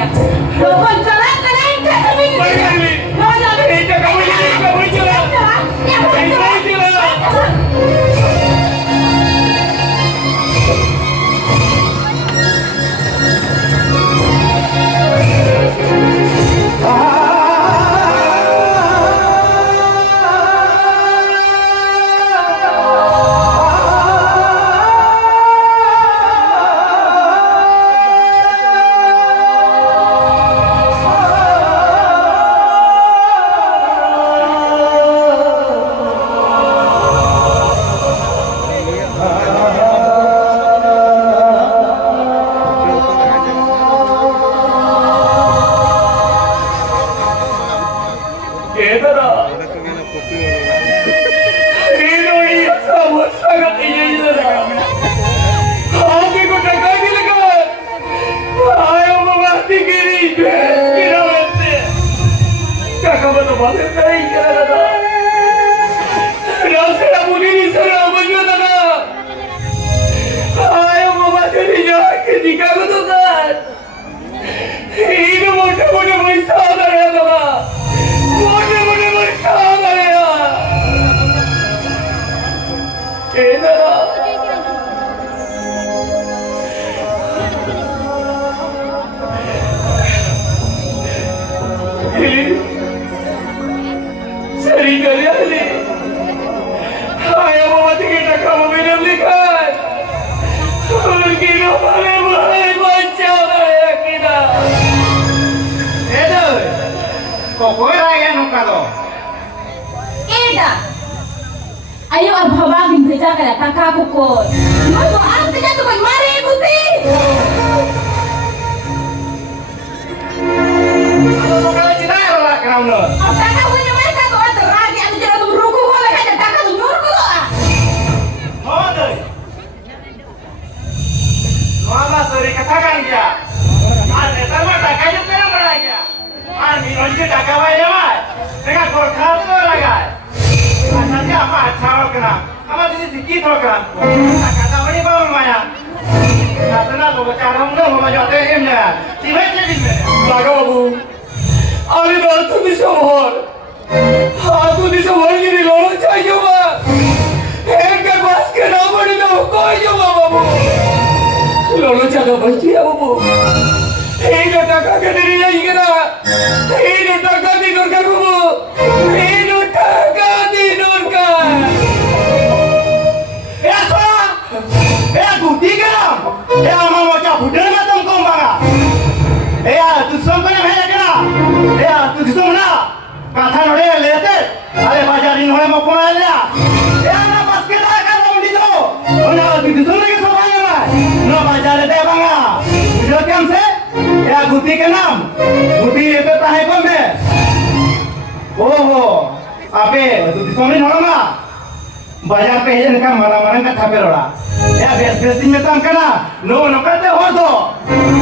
ya. Lo jalan ke lain ke sini. Lo jalan. Kamu jalan. Ya, jalan. Ayo abah bagi beja kaya kakak kukur. Mau doang tidak tuh mari ikuti. Kalau kalau cita ya lah kerana. Kakak punya mereka tuh ada lagi ada jalan tuh ruku boleh kan kakak tuh nyuruh tuh. Oh deh. Mama suri katakan dia. Ada tamat tak kayu kena mereka. Ani lonjut tak kawai ya mas. Dengan korkal tu ragai. Nanti apa cara kena? Apa jadi sikit kena? Kata mana bawa maya? Kata nak bawa cara mana bawa jatuh emnya? Tiba jadi mana? Baga babu. Ali dah tu di semua. Aku di semua jadi lorong cahaya mas. Herga bas kena mana dah kau juga babu. Lorong cahaya pasti ya babu. Ini takkan kediri lagi kena. Ini takkan tidurkan babu. Ini takkan tidurkan. Ya soa. Ya guti kena. Ya mama macam budak macam kau bangga. Ya tu semua kena hanya kena. Ya tu semua na. Kata nore lete. Ada bajarin nore mau pulang ya. Ya na pas kita akan mau di tu. Mana tu semua lagi soalnya mas. Na bajar lete bangga. Budak yang se. Ya guti kenam. Guti itu tahe kombe. Oh, ape tu semua ni orang lah. Bajar pe yang kan mana-mana kan tapi orang. Ya biasa tinggal tam kena. No kata hodo.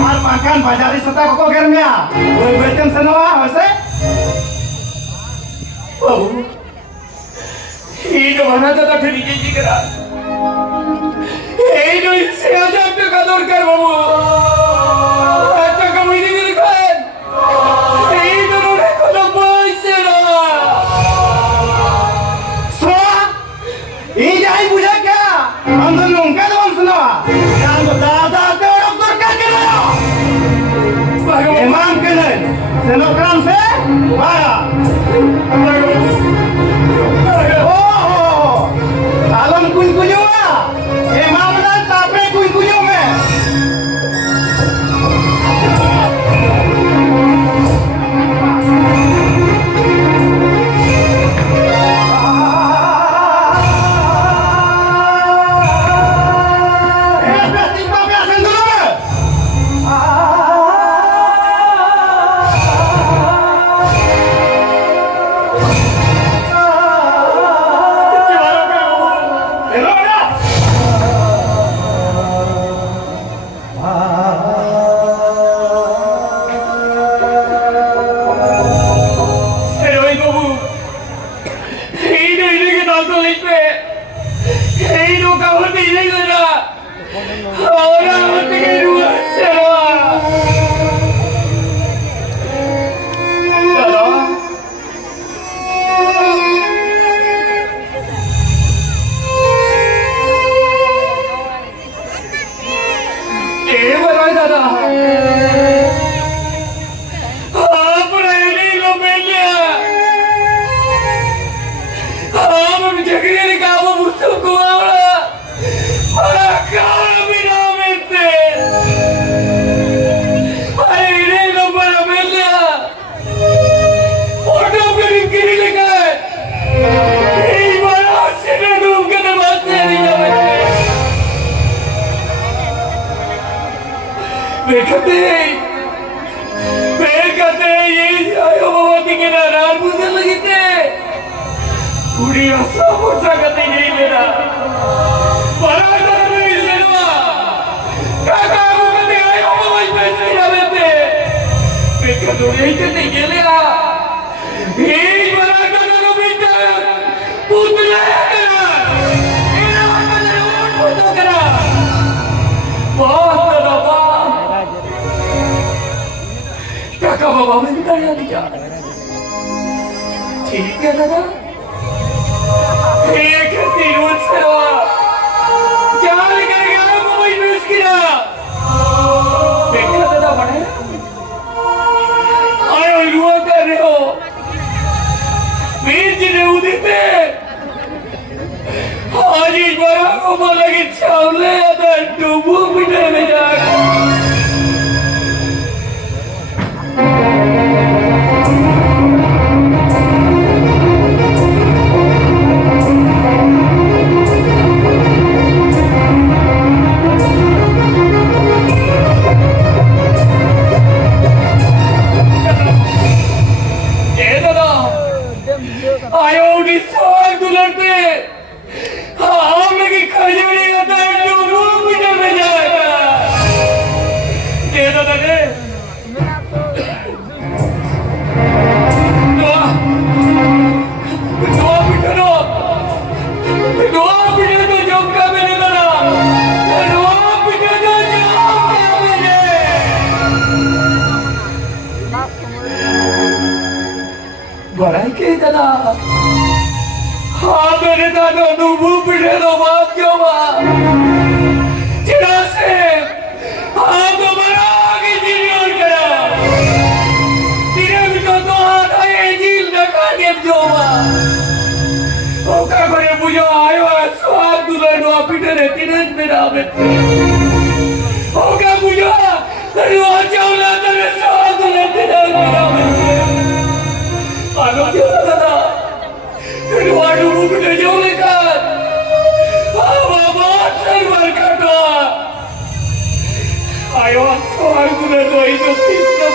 Ar makan bajar di setak kau kerja. Boleh betul semua, masa? Oh, ini mana tu tak terjadi juga. Ini siapa yang kador kerbamu? Apa kamu ini berikan? Ini orang kau bosan lah. Soal, ini jadi budak ya? Anda nunggu dalam semua. Anda dah orang dorkan kena. Emang kena. Senok keram se? Mana? Oh, alam kun-kunyo ah. Emang dan tape kun-kunyo me. ये आयो बाबा के ना रात मुझे लगी थे पूरी आशा मोटा करते नहीं मेरा बड़ा डर नहीं लेना काका को कभी आयो बाबा इस पैसे जावे पे कदो नहीं करते गेलेगा ये बड़ा डर नो बेटा पुतला करा इना वाला रोड पुतला करा बहुत दबा काका बाबा में निकाल दिया ठीक है दादा एक तीनों सेवा क्या लेकर गया मुंबई में उसकी ना देखा दादा बड़े आयो रुआ कर रहे हो वीर जी ने उदिते आज इस बार को बोला कि चावले अदा डूबो बिना में जाकर बड़ाई के दादा हाँ मेरे दादा डूबू पिटे दो बाप क्यों चिड़ा से हाँ तो बड़ा आगे जीवन करा तेरे भी तो हाथ आए जील रखा देव जो ओका करे मुझे आयो स्वाद दुल्हन वा पिटे रे तेरे मेरा बेटे ओका मुझे तरुआ चावला तेरे स्वाद दुल्हन तेरे मेरा बेटे आलो क्यों दादा तरुआ डूबू पिटे जो लेकर बाबा सही बार काटा आयो स्वाद दुल्हन तो ही तो तीसरा